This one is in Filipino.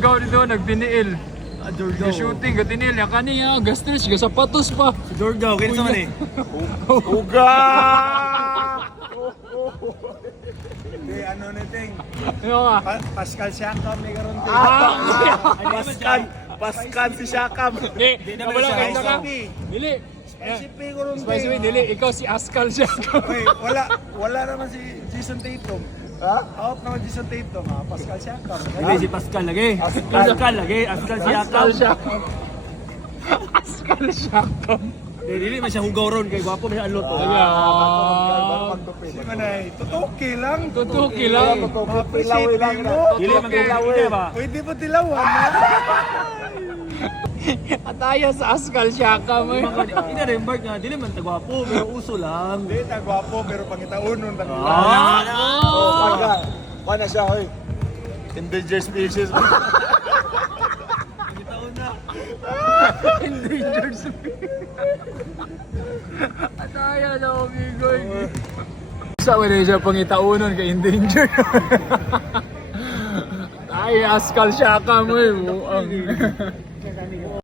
Durgaw dito, nagtiniil. Durgaw. Shooting, gatinil. Yan kaniya, gastrich, gasapatos pa. Si Durgaw, kaya naman eh. Uga! Hindi, ano na ting? Ano nga? Pascal Siakam ni karon ting. Ah! Pascal si Siakam. Hindi, naman wala siya. kang ka. SCP. Dili. SCP karon ting. Spicy Way, dili. Ikaw si Askal siya. Wait, wala naman si Jason Tatum. Ha? Out naman Jason Tatum, ha? Pascal Siakam. Hindi, si Pascal lagi. Pascal lagi. Pascal siya. Askal siya. Askal siya. Dili man siya hugaw ron kay gwapo man siya alot. Si Manay, tutuki lang. Tutuki lang. Ma-appreciate mo. Dili man gawin ba? Pwede mo dilawan. Ataya sa Askal siya ka mo. Hindi rin Bart nga, dili man tagwapo pero uso lang. Hindi, tagwapo, pero pangitaunon. Paano siya, hoy? Endangered species. Taon na. Endangered species. Ataya na umigoy. Sa wala siya pangitaunon kay endangered. Ay, Askal siya ka mo.